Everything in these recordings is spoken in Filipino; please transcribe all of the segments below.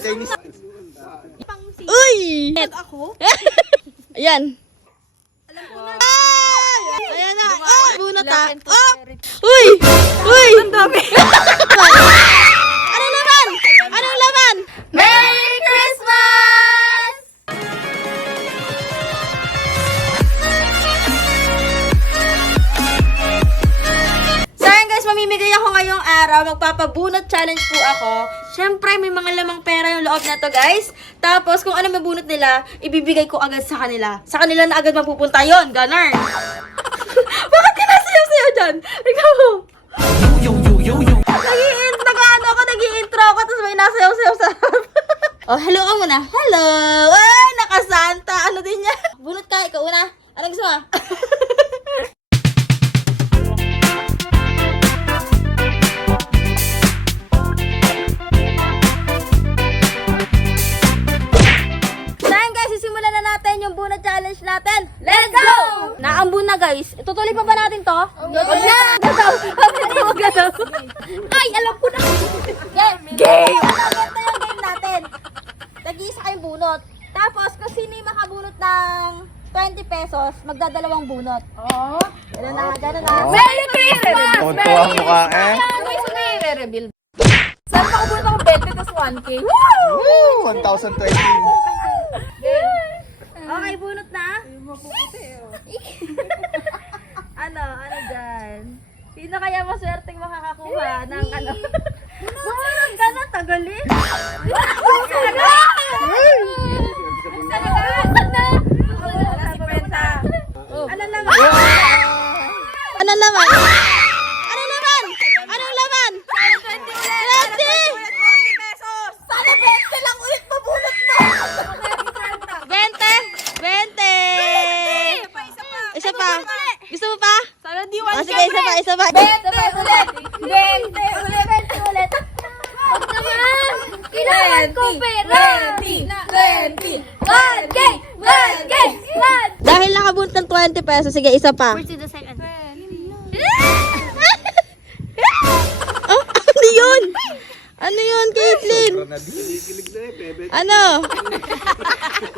Chinese. Uy! Ako? Ayan. Ayan na. Oh! Bunot ah. Oh! Uy! Uy! Ang dami. Anong laman? Anong laman? Merry Christmas! So ayan guys, mamimigay ako ngayong araw. Magpapabunot challenge po ako. Syempre, may mga lamang pera yung loob na to guys. Tapos kung ano mabunot nila, ibibigay ko agad sa kanila. Sa kanila na agad mapupunta yon, ganun. Bakit kinasayaw-sayaw dyan? Ikaw mo. Nag-i-intro ako, tapos may nasayaw-sayaw sa harap. Oh, hello ka muna. Hello! Ay, nakasanta. Ano din niya? Bunot ka, ikaw una. Anong gusto mo? Bunot challenge natin. Let's go! Naambun na guys. Itutuloy pa ba natin to? Wag na! Wag na daw. Ay, alam ko na. Game! Ito yung game natin. Tag-iisa kayong bunot. Tapos, kung sino yung makabunot ng 20 pesos, magdadalawang bunot. Oo. Gano'n na, gano'n na. Merry Christmas! Tonto ang mukha eh. May sino yung re-reveal? Saan pa ako bunot ng 20 tas 1K? Woo! 1,020. Okay, bunot na. Ano dyan? Sino kaya maswerteng makakakuha ng ano? Bunot ka na, tagalin. Ano naman? Ano naman? Ano naman? Anong laman? 20! Sana 20 lang ulit mabunot mo! 20! 20! Isa pa. Gusto mo pa? Sana di Oh, sige, isa pa, isa pa. 20 ulit! 20 ulit! 20 ulit. Huwag naman! Kailangan ko pera! 20! 1K! 1K! Dahil nakabunot ng 20 pesos, sige, isa pa. Oh, ano yun? Ano yun, Caitlyn? Ano?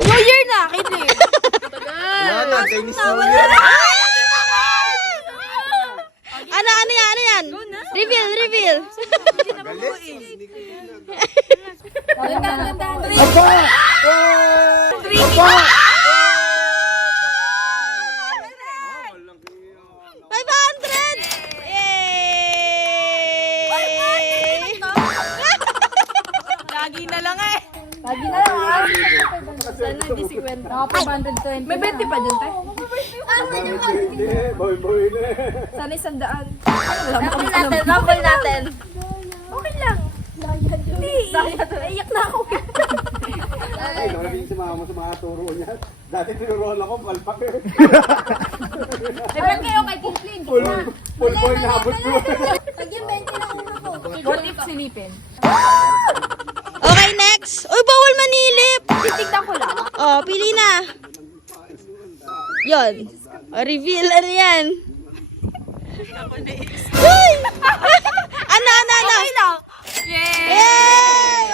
New Year na! Kitty! Wala na, Chinese New Year. Ano yan? Reveal. Aba! 500! Yay! Lagi na lang eh! Lagi na lang ah. Sana di 50. 520. May 20 pa dyan tayo. Sana 100. Rumble natin. Okay lang. Hindi. Iyak na ako. Ay, narinig si mama sa mga turo niya. Dati tinuruan ako, palpak eh. Naglag kayo kay Kintlin. Full boy na habot ko. Lagyan 20 na una ko. What if silipin? Okay, next. Uy, bawal manilip. Titignan ko lang. Oh, pili na. Yon. Oh, reveal. Ano yan? Uy! Ano? Okay lang. Yay! Yay!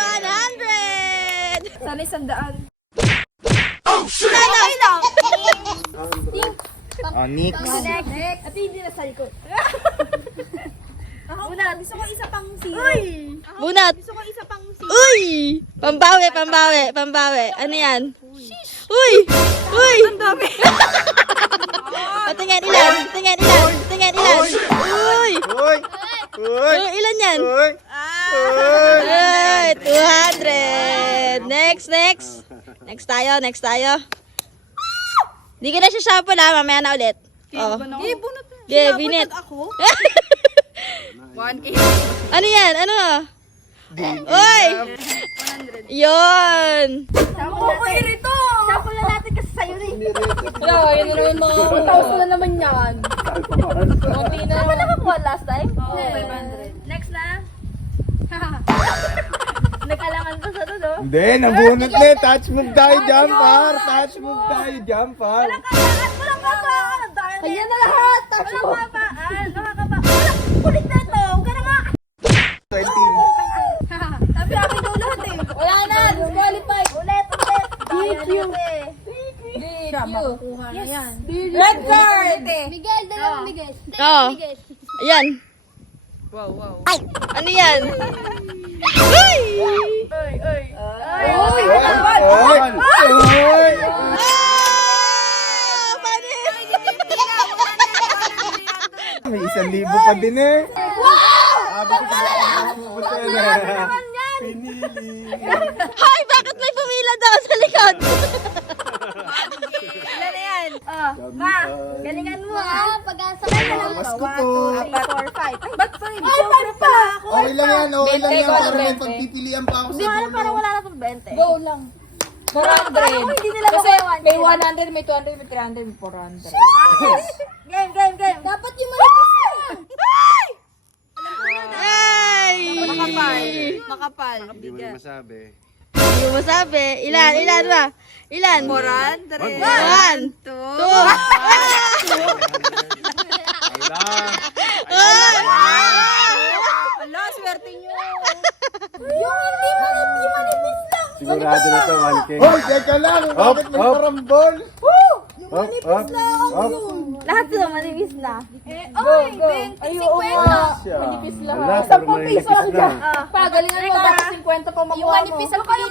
100! Sana 100. Okay lang. Oh, Nix. Next. At hindi na sa likod. Bunat. Gusto ko isa pang zero. Bunat. Gusto ko isa pang zero. Uy! Pambawi. Ano yan? Uy! Ang dami. Patingin ilan. Uy! Uy! Uy! Ilan yan? Uy! Ay, 200. Next tayo. Di ka na siya shuffle ha, mamaya na ulit. Oh. Bunot na. Yeah, binit. Ako? 1K. Ano yan? Ano? Uy! Yon! Ako ko irito. Shuffle na natin kasi sa'yo na eh. Yan na naman mga 1,000 na naman yan. Konti na. Ano nakakuha last time? Oo, 500. Next na. Nag-alangan pa sa to, no? Hindi, nabunot na eh. Touch move tayo, jumper. Touch move tayo, jumper. Walang kapaan! Kanya na lahat. Walang kapaan! Nakakapaan! Kulit na ito! Huwag ka na nga! 20. Sabi akin daw lahat eh. Wala na. Makukuha na yan. Red card! Miguel, dalawang Miguel. Oo. Ayan. Wow. Ano yan? Uy! May 1,000 pa din eh. Sabi ko pinili. Hoy, bakit may pumila daw sa likod? Ilan na yan? Galingan mo Pag-asa Mas ko to. 4, 5. Ba't 5? Ay, paano pa? Okay lang yan, okay lang yan. 20, Para may pagpipilian pa ako sa Di, dulo. parang wala na pang 20. Go lang. 400. Hindi nila Kasi makuha may 100, may 200, may 300, may 400. Game. Dapat yung malapis lang. Ay! Makapal. Hindi mo na masabi. Hindi mo masabi. Ilan ba? Ilan? 400. 1, 2. Ala, swerte nyo. Yung hindi manipis lang. Sigurado na to, 1K. Hoy, teka lang. Bakit may karambol? Hop. Lahat sila manipis na. Ay, 20, 50. Manipis lang. Wala, puro manipis na. Pagalingan mo, dapat 50 pa makuha mo. Yung manipis ang kayo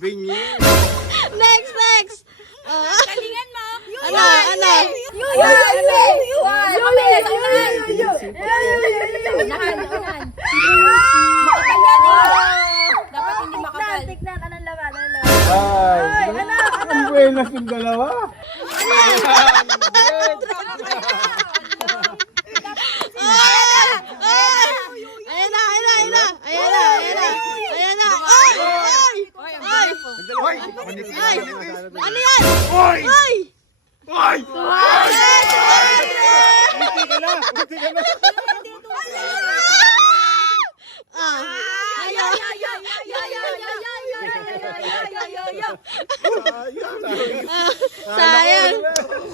Bingi. Next. Galingan mo. Ano? Dapat hindi makapal. Tignan, anong laman? Ay, ang buenas yung dalawa. Ayan na. Hoy, manipis. Ano yan? Hoy! Sayang.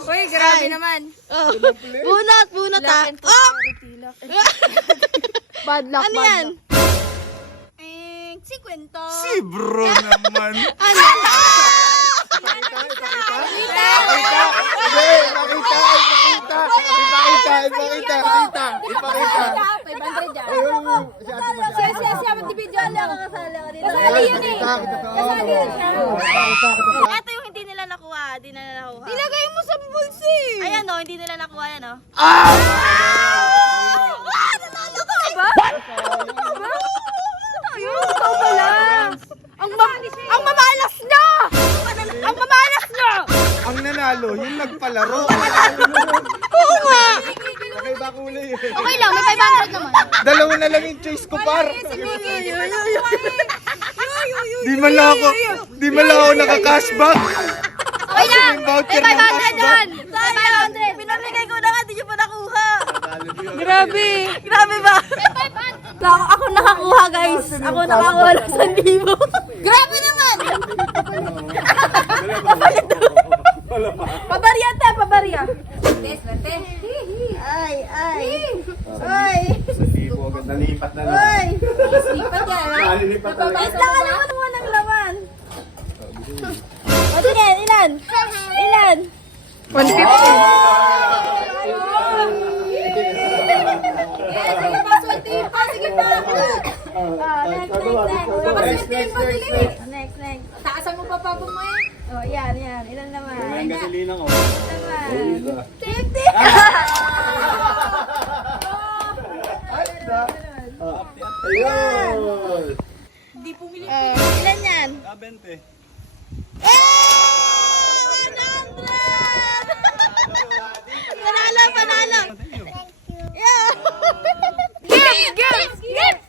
Uy, grabe naman. Bunot ah. Oh! Bad luck, Ano yan? Si Kwento. Si bro naman. Ano? Ipakita. 500 dyan. Siya, mag-video lang. Kasali ako dito. Kasali yun eh. Kasali yun siya. Ito yung hindi nila nakuha. Nilagay mo sa bulsi. Ayan o, hindi nila nakuha yan o. Nanalo ka ba? Ayun, ikaw pala. Ang mamalas nyo! Ang mamalas nyo! Ang nanalo, yung nagpalaro. Oo nga. Kakaiba kulay eh. Okay lang, may 500 naman. Dalawa na lang yung choice ko, par. Di man lang ako naka-cashback. Okay lang, May voucher may ng 500 cashback. dyan. May 500. Pinamigay ko na nga, di nyo pa nakuha. Grabe ba? Ako nakakuha, guys. Ako nakakuha ng 1,000. Grabe naman! Pabarya. Swerte. Ay. Sa libo agad. Nalipat na lang. Lipat yan, ha? Nalipat talaga. Wait lang, alam mo ng laman. O sige, ilan? 150. Sige pa, swerte pa. Sige pa. Next. Taasan mo pa pa mo eh. Oh, yan. Ilan naman? Ang gasolina ko. Naman. 50. Ayun. Ilan yan? 20. 100! Panalo! Yeah! Gift!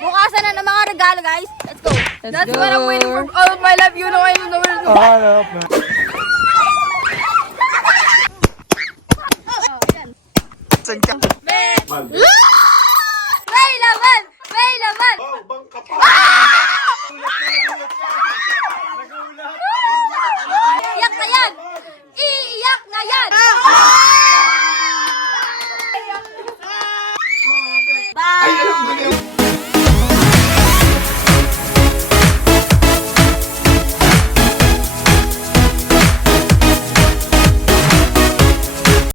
Bukasan na ng mga regalo, guys. Let's go. That's what I'm waiting for. All of my life, you know I know. Hanap na.